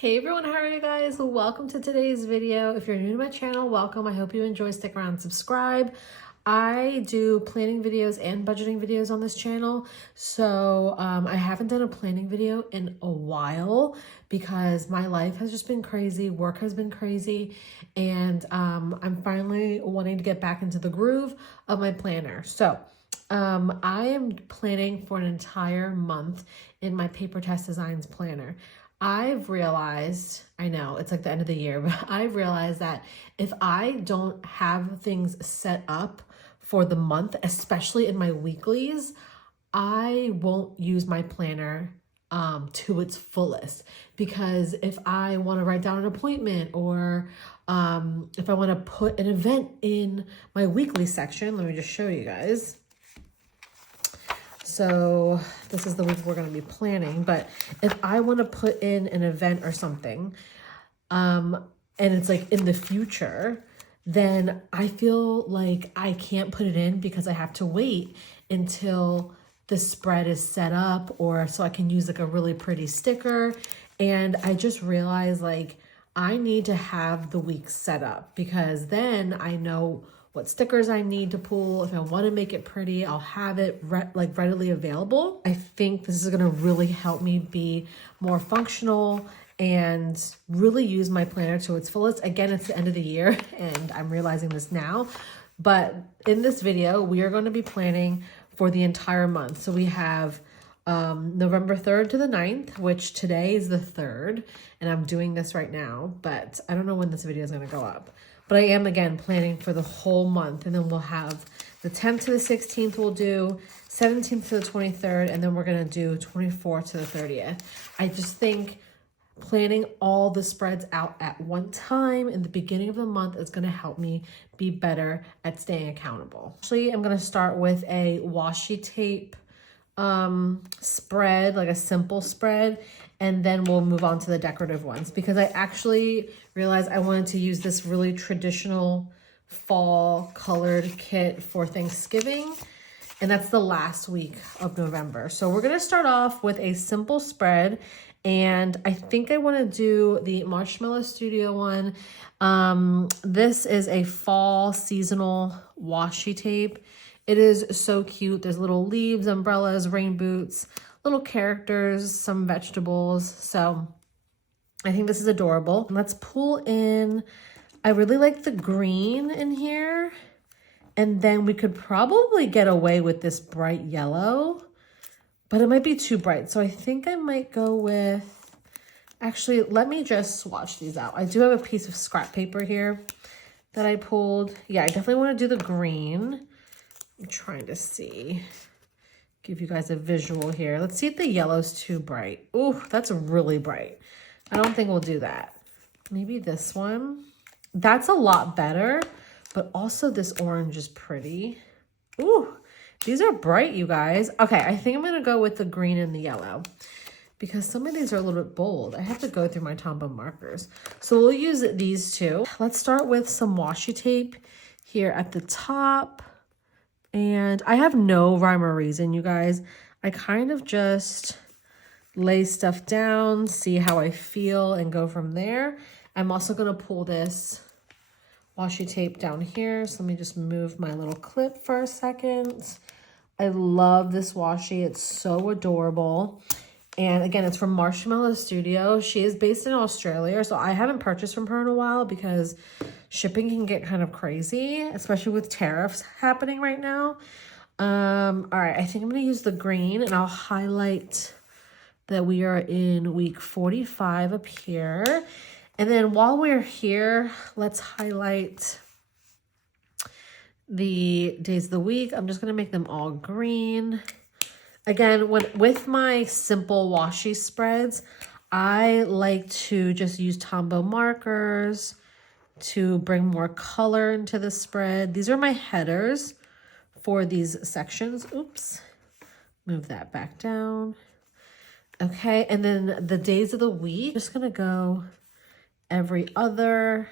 Hey everyone, how are you guys? Welcome to today's video. If you're new to my channel, welcome. I hope you enjoy. Stick around and subscribe. I do planning videos and budgeting videos on this channel. So I haven't done a planning video in a while because my life has just been crazy. Work has been crazy. And I'm finally wanting to get back into the groove of my planner. So I am planning for an entire month in my Paper Test Designs planner. I've realized, I know it's like the end of the year, but I've realized that if I don't have things set up for the month, especially in my weeklies, I won't use my planner to its fullest. Because if I want to write down an appointment or if I want to put an event in my weekly section, let me just show you guys. So this is the week we're going to be planning, but if I want to put in an event or something, and it's like in the future, then I feel like I can't put it in because I have to wait until the spread is set up or so I can use like a really pretty sticker. And I just realized like I need to have the week set up because then I know what stickers I need to pull. If I want to make it pretty, I'll have it readily available. I think this is going to really help me be more functional and really use my planner to its fullest. Again, it's the end of the year and I'm realizing this now, but in this video, we are going to be planning for the entire month. So we have November 3rd to the 9th, which today is the 3rd, and I'm doing this right now, but I don't know when this video is going to go up. But I am, again, planning for the whole month. And then we'll have the 10th to the 16th we'll do, 17th to the 23rd, and then we're going to do 24th to the 30th. I just think planning all the spreads out at one time in the beginning of the month is going to help me be better at staying accountable. Actually, I'm going to start with a washi tape spread, like a simple spread, and then we'll move on to the decorative ones because I actually realized I wanted to use this really traditional fall colored kit for Thanksgiving, and that's the last week of November. So we're gonna start off with a simple spread, and I think I want to do the Marshmallow Studio one. This is a fall seasonal washi tape. It is so cute. There's little leaves, umbrellas, rain boots, little characters, some vegetables. So I think this is adorable. Let's pull in, I really like the green in here. And then we could probably get away with this bright yellow, but it might be too bright. So I think I might go with, actually, let me just swatch these out. I do have a piece of scrap paper here that I pulled. Yeah, I definitely want to do the green. I'm trying to see, give you guys a visual here. Let's see if the yellow's too bright. Ooh, that's really bright. I don't think we'll do that. Maybe this one. That's a lot better, but also this orange is pretty. Ooh, these are bright, you guys. Okay, I think I'm gonna go with the green and the yellow because some of these are a little bit bold. I have to go through my Tombow markers. So we'll use these two. Let's start with some washi tape here at the top. And I have no rhyme or reason, you guys. I kind of just lay stuff down, see how I feel, and go from there. I'm also going to pull this washi tape down here. So let me just move my little clip for a second. I love this washi. It's so adorable. And again, it's from Marshmallow Studio. She is based in Australia, so I haven't purchased from her in a while because shipping can get kind of crazy, especially with tariffs happening right now. All right, I think I'm going to use the green, and I'll highlight that we are in week 45 up here. And then while we're here, let's highlight the days of the week. I'm just going to make them all green. Again, with my simple washi spreads, I like to just use Tombow markers to bring more color into the spread. These are my headers for these sections. Oops, move that back down. Okay, and then the days of the week, just gonna go every other,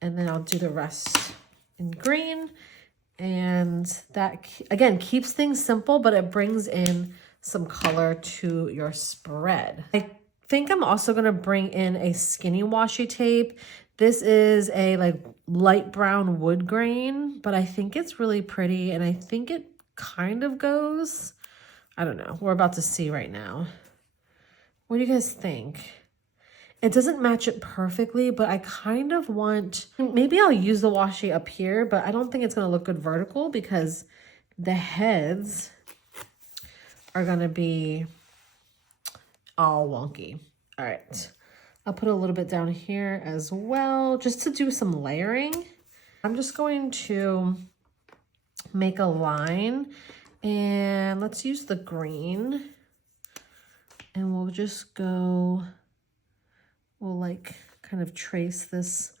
and then I'll do the rest in green. And that, again, keeps things simple, but it brings in some color to your spread. I think I'm also going to bring in a skinny washi tape. This is a like light brown wood grain, but I think it's really pretty and I think it kind of goes. I don't know. We're about to see right now. What do you guys think? It doesn't match it perfectly, but I kind of want, maybe I'll use the washi up here, but I don't think it's going to look good vertical because the heads are going to be all wonky. All right. I'll put a little bit down here as well, just to do some layering. I'm just going to make a line and let's use the green and we'll just go, we'll like kind of trace this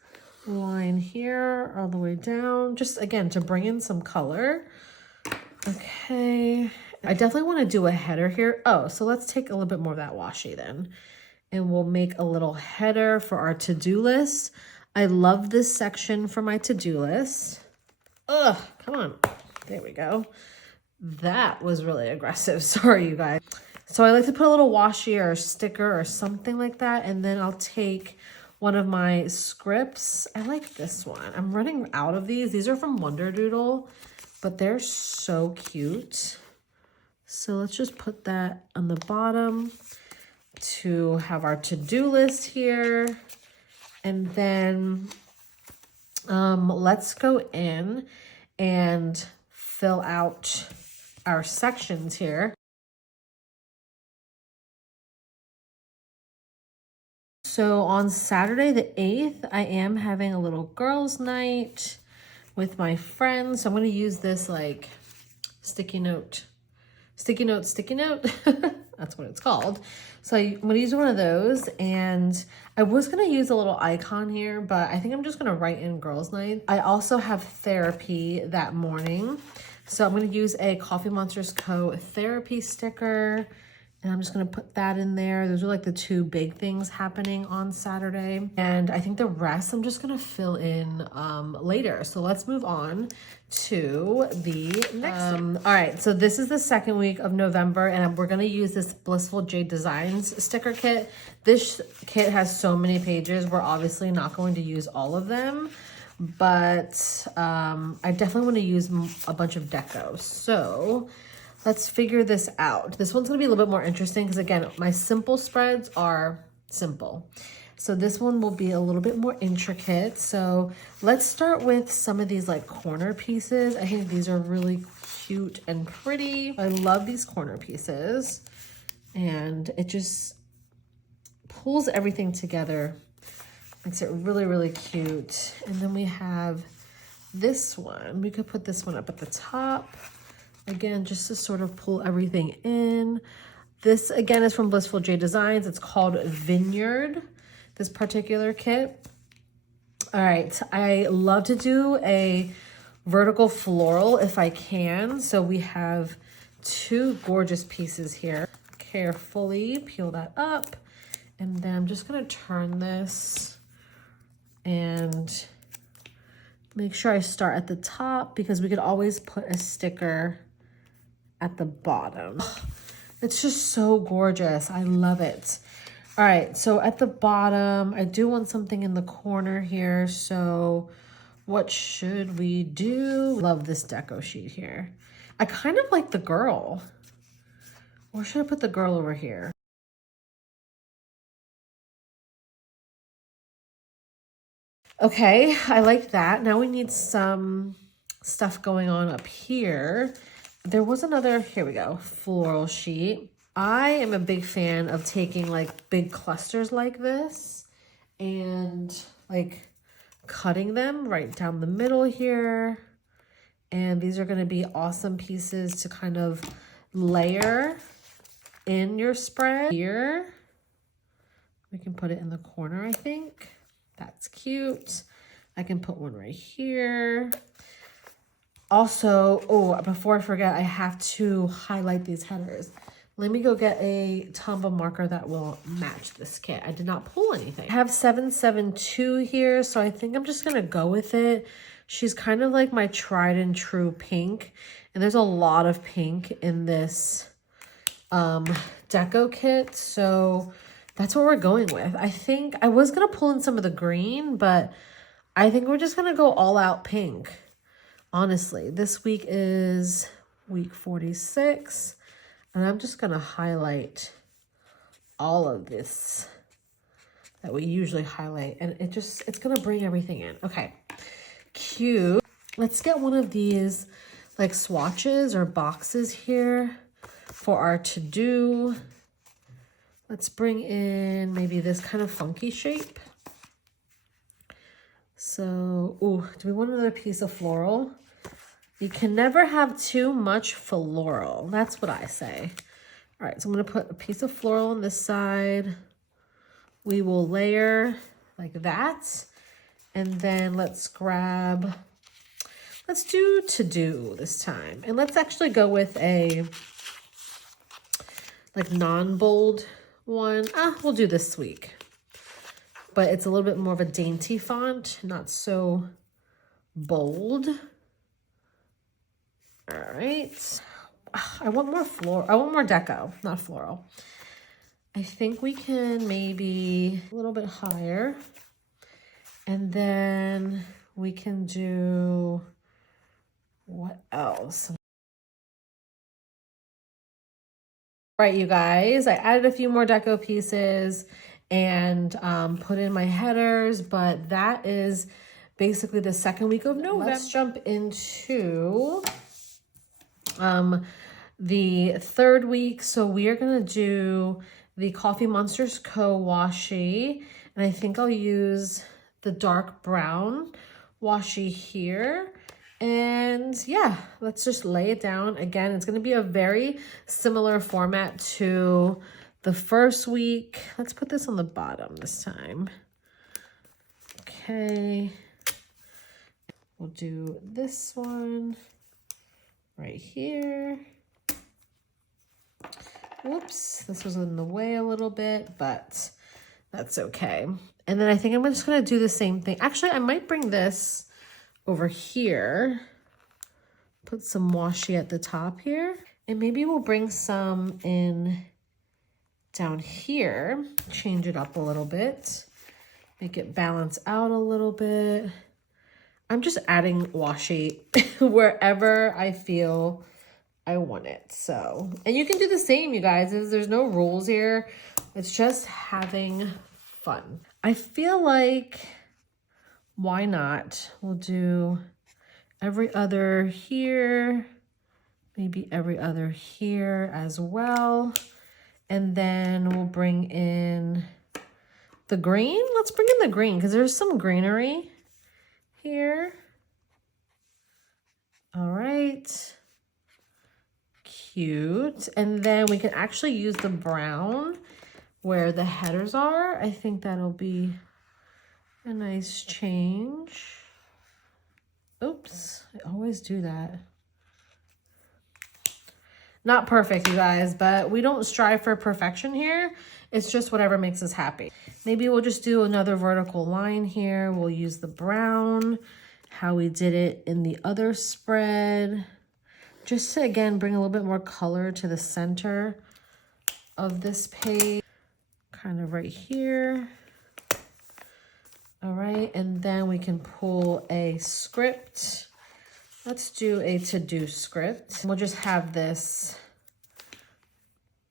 line here all the way down, just again, to bring in some color. Okay. I definitely want to do a header here. Oh, so let's take a little bit more of that washi then. And we'll make a little header for our to-do list. I love this section for my to-do list. Ugh, come on. There we go. That was really aggressive. Sorry, you guys. So I like to put a little washi or a sticker or something like that. And then I'll take one of my scripts. I like this one. I'm running out of these. These are from Wonderdoodle, but they're so cute. So let's just put that on the bottom to have our to-do list here. And then let's go in and fill out our sections here. So on Saturday the 8th, I am having a little girls' night with my friends. So I'm going to use this like sticky note. That's what it's called. So I'm going to use one of those, and I was going to use a little icon here, but I think I'm just going to write in girls' night. I also have therapy that morning. So I'm going to use a Coffee Monsters Co. therapy sticker, and I'm just going to put that in there. Those are like the two big things happening on Saturday. And I think the rest I'm just going to fill in later. So let's move on to the next one. All right, so this is the second week of November, and we're going to use this Blissful Jade Designs sticker kit. This kit has so many pages. We're obviously not going to use all of them, but I definitely want to use a bunch of deco. So let's figure this out. This one's going to be a little bit more interesting because, again, my simple spreads are simple. So this one will be a little bit more intricate. So let's start with some of these like corner pieces. I think these are really cute and pretty. I love these corner pieces. And it just pulls everything together. Makes it really, really cute. And then we have this one. We could put this one up at the top. Again, just to sort of pull everything in. This, again, is from Blissful Jade Designs. It's called Vineyard, this particular kit. All right, I love to do a vertical floral if I can. So we have two gorgeous pieces here. Carefully peel that up. And then I'm just going to turn this and make sure I start at the top because we could always put a sticker at the bottom. It's just so gorgeous. I love it. All right, so at the bottom, I do want something in the corner here. So what should we do? Love this deco sheet here. I kind of like the girl. Or should I put the girl over here? Okay, I like that. Now we need some stuff going on up here. There was another, here we go, floral sheet. I am a big fan of taking like big clusters like this and like cutting them right down the middle here. And these are going to be awesome pieces to kind of layer in your spread here. We can put it in the corner, I think. That's cute. I can put one right here. Also, oh, before I forget, I have to highlight these headers. Let me go get a Tombow marker that will match this kit. I did not pull anything. I have 772 here, so I think I'm just going to go with it. She's kind of like my tried and true pink. And there's a lot of pink in this deco kit. So that's what we're going with. I think I was going to pull in some of the green, but I think we're just going to go all out pink. Honestly, this week is week 46, and I'm just going to highlight all of this that we usually highlight, and it's going to bring everything in. Okay, cute. Let's get one of these like swatches or boxes here for our to-do. Let's bring in maybe this kind of funky shape. So, ooh, do we want another piece of floral? You can never have too much floral. That's what I say. All right, so I'm gonna put a piece of floral on this side. We will layer like that. And then let's do to-do this time. And let's actually go with a like non-bold one. We'll do this week. But it's a little bit more of a dainty font, not so bold. All right. I want more floral. I want more deco, not floral. I think we can maybe a little bit higher. And then we can do, what else? All right, you guys, I added a few more deco pieces and put in my headers, but that is basically the second week of November. Let's jump into the third week. So we are going to do the Coffee Monsters Co. washi, and I think I'll use the dark brown washi here. And yeah, let's just lay it down. Again, it's going to be a very similar format to the first week. Let's put this on the bottom this time. Okay. We'll do this one right here. Whoops, this was in the way a little bit, but that's okay. And then I think I'm just going to do the same thing. Actually, I might bring this over here, put some washi at the top here, and maybe we'll bring some in down here, change it up a little bit, make it balance out a little bit. I'm just adding washi wherever I feel I want it. So, and you can do the same, you guys. There's no rules here. It's just having fun. I feel like, why not? We'll do every other here, maybe every other here as well. And then we'll bring in the green. Let's bring in the green because there's some greenery here. All right. Cute. And then we can actually use the brown where the headers are. I think that'll be a nice change. Oops, I always do that. Not perfect, you guys, but we don't strive for perfection here. It's just whatever makes us happy. Maybe we'll just do another vertical line here. We'll use the brown, how we did it in the other spread. Just to, again, bring a little bit more color to the center of this page. Kind of right here. All right, and then we can pull a script. Let's do a to-do script. We'll just have this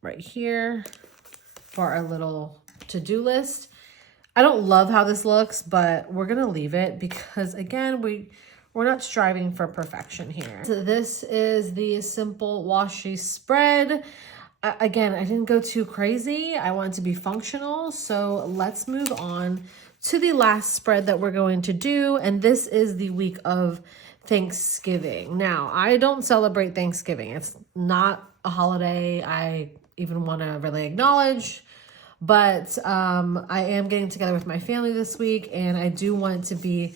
right here for our little to-do list. I don't love how this looks, but we're gonna leave it because, again, we're not striving for perfection here. So this is the simple washi spread. Again, I didn't go too crazy. I wanted to be functional. So let's move on to the last spread that we're going to do. And this is the week of Thanksgiving. Now, I don't celebrate Thanksgiving. It's not a holiday I even want to really acknowledge. But I am getting together with my family this week. And I do want it to be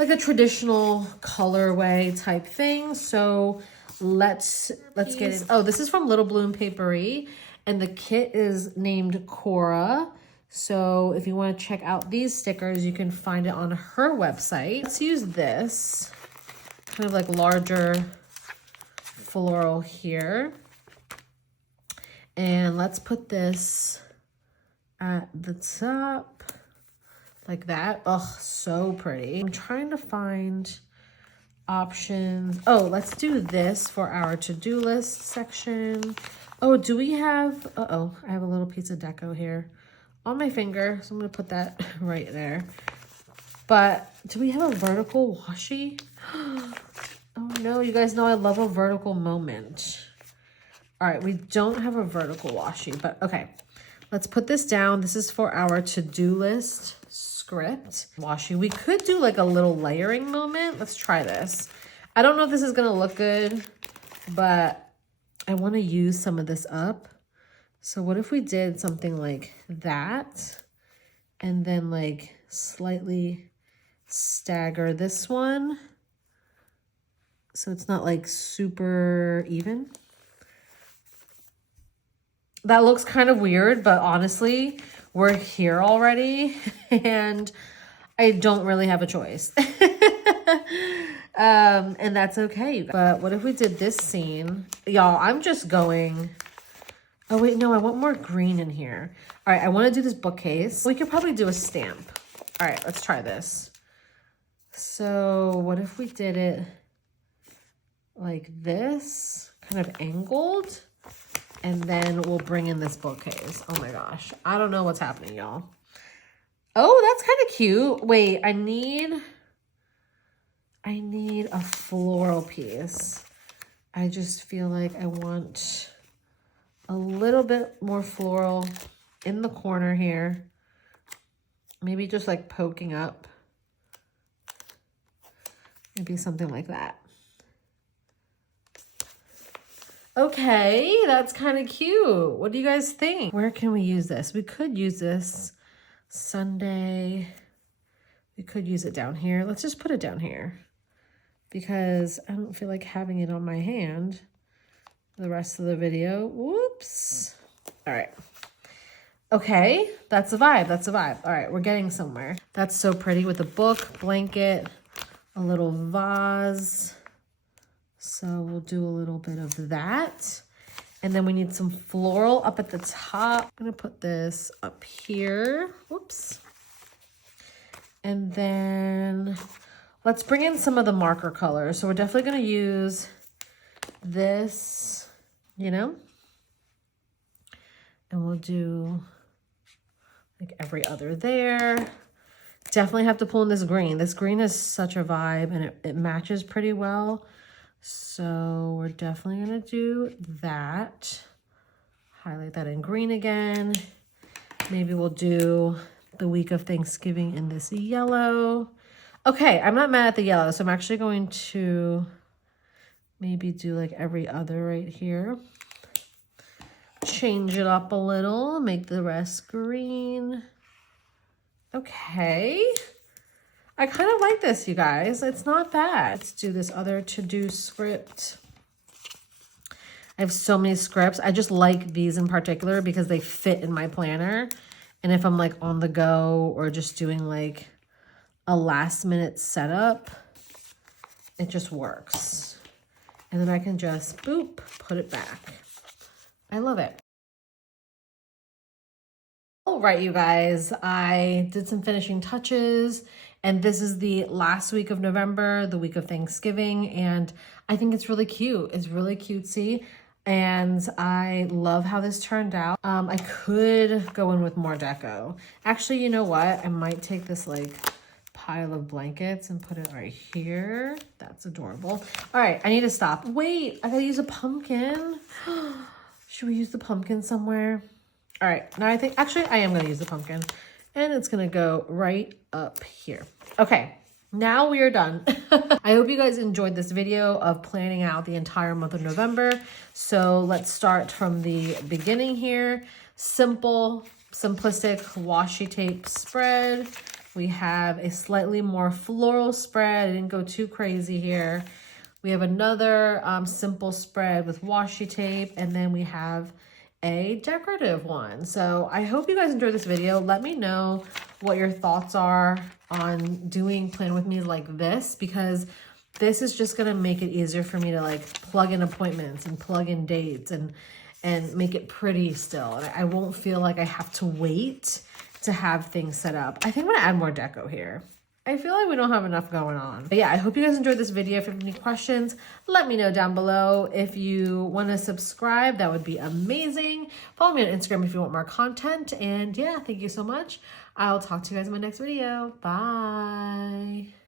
like a traditional colorway type thing. So let's get it. Oh, this is from Little Bloom Papery, and the kit is named Cora. So if you want to check out these stickers, you can find it on her website. Let's use this kind of like larger floral here, and let's put this at the top like that. Ugh, so pretty. I'm trying to find options. Oh, let's do this for our to-do list section. Oh, do we have, uh-oh, I have a little piece of deco here on my finger, so I'm gonna put that right there. But do we have a vertical washi? Oh no, you guys know I love a vertical moment. All right, we don't have a vertical washi, but okay. Let's put this down. This is for our to-do list script. Washi. We could do like a little layering moment. Let's try this. I don't know if this is gonna look good, but I wanna use some of this up. So what if we did something like that and then like slightly stagger this one so it's not like super even? That looks kind of weird, but honestly, we're here already and I don't really have a choice. And that's okay. But what if we did this scene? Y'all, I'm just going, oh wait, no, I want more green in here. All right, I want to do this bookcase. We could probably do a stamp. All right, let's try this. So what if we did it like this, kind of angled? And then we'll bring in this bookcase. Oh my gosh. I don't know what's happening, y'all. Oh, that's kind of cute. Wait, I need a floral piece. I just feel like I want a little bit more floral in the corner here. Maybe just like poking up. Maybe something like that. Okay, that's kind of cute. What do you guys think? Where can we use this? We could use this Sunday. We could use it down here. Let's just put it down here because I don't feel like having it on my hand the rest of the video. Whoops. All right. Okay, that's a vibe. That's a vibe. All right, we're getting somewhere. That's so pretty with a book, blanket, a little vase. So we'll do a little bit of that. And then we need some floral up at the top. I'm gonna put this up here. Whoops. And then let's bring in some of the marker colors. So we're definitely gonna use this, you know? And we'll do like every other there. Definitely have to pull in this green. This green is such a vibe and it matches pretty well. So we're definitely gonna do that. Highlight that in green again. Maybe we'll do the week of Thanksgiving in this yellow. Okay, I'm not mad at the yellow, so I'm actually going to maybe do like every other right here. Change it up a little, make the rest green. Okay. I kind of like this, you guys. It's not bad. Let's do this other to-do script. I have so many scripts. I just like these in particular because they fit in my planner. And if I'm like on the go or just doing like a last minute setup, it just works. And then I can just, boop, put it back. I love it. All right, you guys, I did some finishing touches. And this is the last week of November, the week of Thanksgiving. And I think it's really cute. It's really cutesy. And I love how this turned out. I could go in with more deco. Actually, you know what? I might take this like pile of blankets and put it right here. That's adorable. All right, I need to stop. Wait, I gotta use a pumpkin. Should we use the pumpkin somewhere? All right, now I think, actually I am gonna use the pumpkin. And it's gonna go right up here. Okay, now we are done. I hope you guys enjoyed this video of planning out the entire month of November. So let's start from the beginning here. Simple, simplistic washi tape spread. We have a slightly more floral spread. I didn't go too crazy here. We have another simple spread with washi tape, and then we have a decorative one. So I hope you guys enjoyed this video. Let me know what your thoughts are on doing Plan With Me like this, because this is just gonna make it easier for me to like plug in appointments and plug in dates and and make it pretty still. And I won't feel like I have to wait to have things set up. I think I'm gonna add more deco here. I feel like we don't have enough going on. But yeah, I hope you guys enjoyed this video. If you have any questions, let me know down below. If you want to subscribe, that would be amazing. Follow me on Instagram if you want more content. And yeah, thank you so much. I'll talk to you guys in my next video. Bye.